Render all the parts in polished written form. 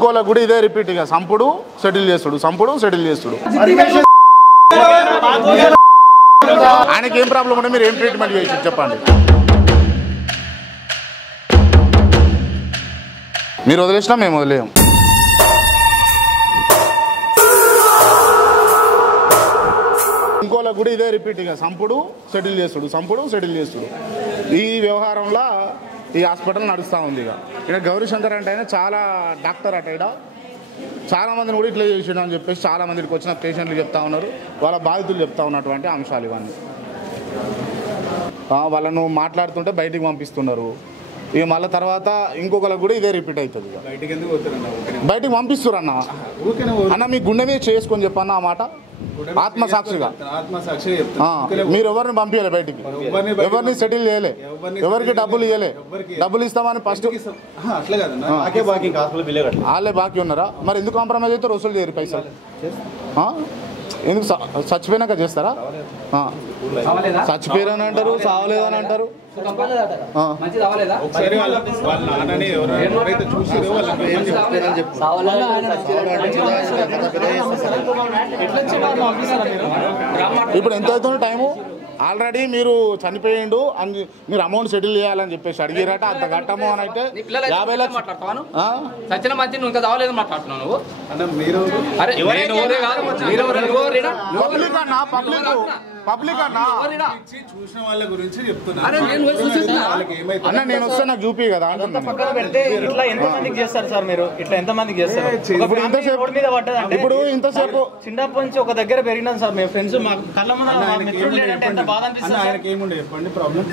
ఇంకోలా కూడా ఇదే రిపీట్ ఇక సంపుడు సెటిల్ చేస్తుడు సంపుడు సెటిల్ చేస్తుడు ఆయనకి ఏం ప్రాబ్లం ఉంటే మీరు ఏం ట్రీట్మెంట్ చేసి చెప్పండి మీరు వదిలేసినా మేము వదిలేయం ఇంకోలా కూడా ఇదే రిపీట్ ఇక సంపుడు సెటిల్ చేస్తుడు సంపుడు సెటిల్ చేస్తుడు ఈ వ్యవహారంలో ఈ హాస్పిటల్ నడుస్తూ ఉంది ఇక ఇక్కడ గౌరీశంకర్ అంటే ఆయన చాలా డాక్టర్ అట ఇక్కడ చాలామందిని కూడా ఇట్లా చేసిండు అని చెప్పేసి చాలామందికి వచ్చిన పేషెంట్లు చెప్తా ఉన్నారు వాళ్ళ బాధితులు చెప్తా ఉన్నటువంటి అంశాలు ఇవన్నీ వాళ్ళను మాట్లాడుతుంటే బయటికి పంపిస్తున్నారు ఇక మళ్ళీ తర్వాత ఇంకొకరికి కూడా ఇదే రిపీట్ అవుతుంది బయటికి పంపిస్తారు అన్న మీ గుండె మీద చేసుకొని చెప్పన్న ఆ మాట ఆత్మసాక్షిగా మీరు ఎవరిని పంపించలే బయటికి ఎవరిని సెటిల్ చేయలే ఎవరికి డబ్బులు ఇవ్వలే డబ్బులు ఇస్తామని ఫస్ట్ వాళ్ళే బాకీ ఉన్నారా మరి ఎందుకు కాంప్రమైజ్ అయితే వసూలు చేయరు పైసలు ఎందుకు చచ్చిపోయినాక చేస్తారా చచ్చిపోయారని అంటారు సావలేదని అంటారు ఇప్పుడు ఎంత అవుతుంది టైము ఆల్రెడీ మీరు చనిపోయిండు అని మీరు అమౌంట్ సెటిల్ చేయాలని చెప్పేసి అడిగిరట అంత కట్టము అని అయితే 50 లక్షలు సచిన మంచి నువ్వు ఇంకా చావలేదు మాట్లాడుతున్నావు పబ్లిక్ అన్నా చూసిన వాళ్ళ గురించి చెప్తున్నా అన్న నేను వస్తే నాకు చూపి కదా ఇట్లా ఎంతమందికి చేస్తారు సార్ మీరు ఇట్లా ఎంతమందికి చేస్తారు ఇప్పుడు ఇంతసేపు చిన్నప్పటి నుంచి ఒక దగ్గర పెరిగినాం సార్ మేము ఫ్రెండ్స్ మా కళ్ళ ముందు బాధ అనిపిస్తుంది ఆయనకి ఏముండే చెప్పండి ప్రాబ్లం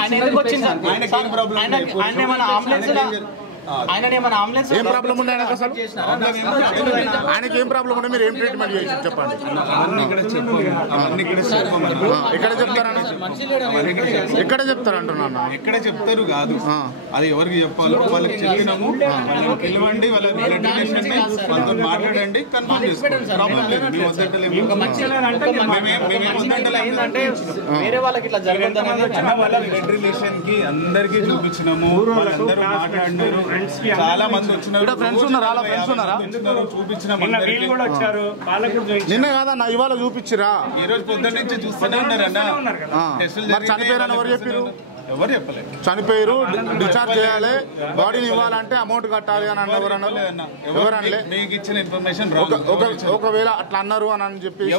ఆయన ఎందుకు వచ్చింది ఆయన అంబులెన్స్ ఏం ప్రాబ్లం ఉండే ఆయనకు అసలు ఆయనకి ఏం ప్రాబ్లం ఉండే మీరు ఏం ట్రీట్మెంట్ చేసి చెప్పండి ఎక్కడ చెప్తారంటున్నా ఎక్కడ చెప్తారు కాదు అది ఎవరికి చెప్పాలో వాళ్ళకి చెప్పినాము వాళ్ళని పిలవండి వాళ్ళ బ్లడ్ రిలేషన్ వాళ్ళతో మాట్లాడండి కన్ఫర్మ్ చేసుకోండి ప్రాబ్లం లేదు మేము వద్దంటే వేరే వాళ్ళకి ఇట్లా జరగదు వాళ్ళ బ్లడ్ రిలేషన్ కి అందరికీ చూపించినాము వాళ్ళందరూ మాట్లాడినారు చాలా మంది వచ్చినారు చూపించినాము నిన్న కాదన్న ఇవాళ చూపించిరా ఈ రోజు పొద్దున్న నుంచి చూస్తూనే ఉన్నారన్న చనిపోయారని ఎవరు చెప్పారు ఎవరు చెప్పలేదు చనిపోయారు డిశ్చార్జ్ చేయాలి బాడీని ఇవ్వాలంటే అమౌంట్ కట్టాలి అని అన్నారు ఎవరనలే మీకు ఇచ్చిన ఇన్ఫర్మేషన్ ఒకవేళ అట్లా అన్నారు అని చెప్పి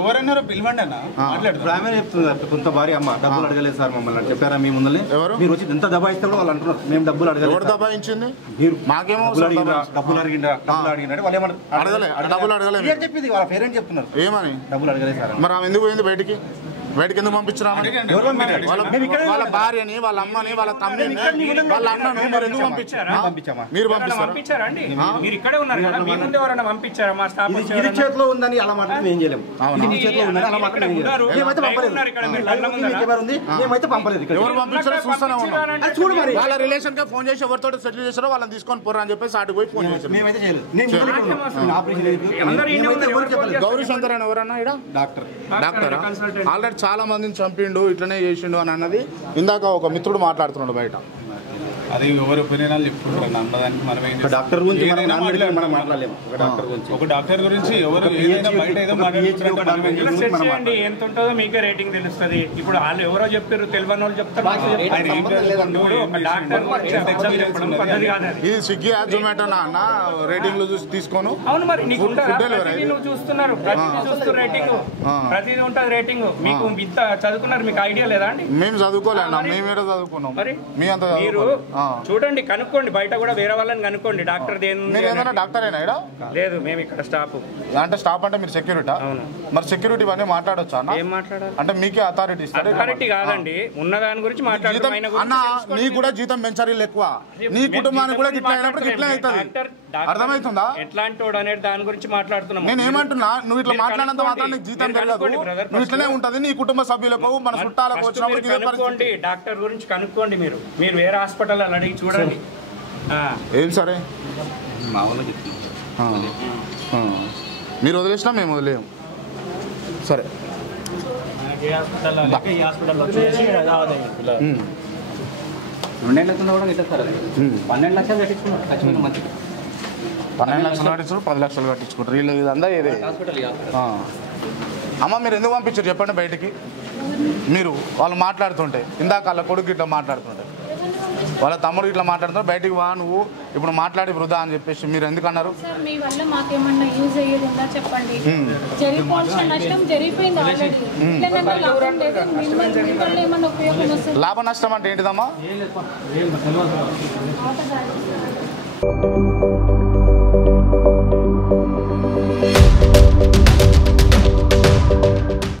ఎవరన్నారో పిలవండి అన్న మాట్లాడుతున్నారు చెప్తున్నారు కొంత భారీ అమ్మ డబ్బులు అడగలేదు సార్ మమ్మల్ని చెప్పారా మీ ముందరే ఎవరు మీరు వచ్చి ఎంత దబాయిస్తారో వాళ్ళు అంటున్నారు మేము డబ్బులు అడగలేదు ఎవరు దబాయించింది మీరు మాకేమో డబ్బులు అడిగినారు వాళ్ళు ఏమన్నా అడగలే డబ్బులు అడగలేదు చెప్పింది వాళ్ళ పేరెంట్ చెప్తున్నారు ఏమని డబ్బులు అడగలేదు సార్ మరి ఆమె ఎందుకు పోయింది బయటికి ఎందుకు పంపించరా వాళ్ళ భార్యని వాళ్ళ అమ్మని వాళ్ళ తమ్మిని వాళ్ళ అన్నను మీరు ఎందుకు పంపించారా మీరు పంపించారా మీరు ఇక్కడే ఉన్నారు కదా మీ ముందు ఎవరైనా పంపించారా మా స్టాఫ్ ఇది చేతిలో ఉందని అలా మాట్లాడి ఏం చేయలేము ఇది చేతిలో ఉందని అలా మాట్లాడి మేమైతే పంపలేదు మేమైతే పంపలేదు ఎవరు పంపించారో చూస్తూనే ఉన్నాం చూడు మరి వాళ్ళ రిలేషన్ గా ఫోన్ చేసి ఎవరితో సెటిల్ చేశారో వాళ్ళని తీసుకొని పోరా అని చెప్పేసి ఆడికి పోయి ఫోన్ చేశారు మేమైతే చేయలేదు గౌరీశంకర్ అని ఎవరన్నా ఇక్కడ డాక్టరా ఆల్రెడీ చాలా మందిని చంపిండు ఇట్లనే చేసిండు అని అన్నది ఇందాక ఒక మిత్రుడు మాట్లాడుతున్నాడు బయట అది ఎవరు ఒపీనియన్ చెప్పుకుంటారు నమ్మదానికి మనం ఏం డాక్టర్ గురించి మనం మాట్లాడలేము ఒక డాక్టర్ గురించి ఎవరు ఏదైనా బయట ఏదో మాట్లాడుతుంటే ఎంత ఉంటుందో మీకే రేటింగ్ తెలుస్తుంది ఇప్పుడు వాళ్ళు ఎవరో చెప్పారు తెలియని వాళ్ళు చెప్తారు ఇది స్విగ్గీ జొమాటో అన్న రేటింగ్లు చూసి తీసుకోను అవును మరి నీకు నువ్వు చూస్తున్నారు ప్రతిదీ చూస్తూ రేటింగ్ ప్రతిదీ ఉంటుంది రేటింగ్ మీకు ఇంత చదువుకున్నారు మీకు ఐడియా లేదా అండి మేము చదువుకోలేనా మేము ఏదో చదువుకున్నాం మరి మీ అంత మీరు చూడండి కనుక్కోండి బయట కూడా వేరే వాళ్ళని కనుక్కోండి డాక్టర్ డాక్టరేనా లేదు మేము ఇక్కడ స్టాఫ్ అంటే స్టాఫ్ అంటే మీరు సెక్యూరిటీ మరి సెక్యూరిటీ ఇవన్నీ మాట్లాడొచ్చా ఏం మాట్లాడాలి అంటే మీకే అథారిటీ ఇస్తారు అథారిటీ కాదండి ఉన్న దాని గురించి మాట్లాడడం అన్న నీ కూడా జీతం పెంచాలి ఎక్కువ నీ కుటుంబానికి కూడా గిట్లా అయినప్పుడు గిట్లా అవుతుంది అర్థమవుతుందా ఎట్లాంటి వాడు అనేది దాని గురించి మాట్లాడుతున్నాం నేను ఏమంటున్నా నువ్వు ఇట్లా మాట్లాడినంత మాత్రం నీకు జీతం పెరగదు నువ్వు ఇట్లనే ఉంటది నీ కుటుంబ సభ్యులకు మన చుట్టాలకు వచ్చినప్పుడు డాక్టర్ గురించి కనుక్కోండి మీరు వేరే హాస్పిటల్ అడిగి చూడండి ఏం సరే మీరు వదిలేసినా మేము వదిలేము సరే 2 లక్షలు కూడా ఇట్లా సార్ 12 లక్షలు కట్టించుకున్నారు ఖచ్చితంగా మంచిగా 12 లక్షలు కట్టించుకుంటారు 10 లక్షలు కట్టించుకుంటారు వీళ్ళు ఇదంతా ఇదే అమ్మ మీరు ఎందుకు పంపించారు చెప్పండి బయటికి మీరు వాళ్ళు మాట్లాడుతుంటే ఇందాక వాళ్ళ కొడుకు ఇట్లా మాట్లాడుతుంటే వాళ్ళ తమ్ముడు ఇట్లా మాట్లాడుతున్నారు బయటికి వా నువ్వు ఇప్పుడు మాట్లాడి వృధా అని చెప్పేసి మీరు ఎందుకు అన్నారు సార్ మీ వల్ల మాకేమన్నా యూజ్ అయ్యేది ఉందా చెప్పండి జరిగిపోవాల్సిన నష్టం జరిగిపోయింది ఆల్రెడీ ఇట్లా లాభం లేదు మీ వల్ల ఏమన్నా ఉపయోగం వస్తుంది లాభ నష్టం అంటే ఏంటిదమ్మా ఆటగాడు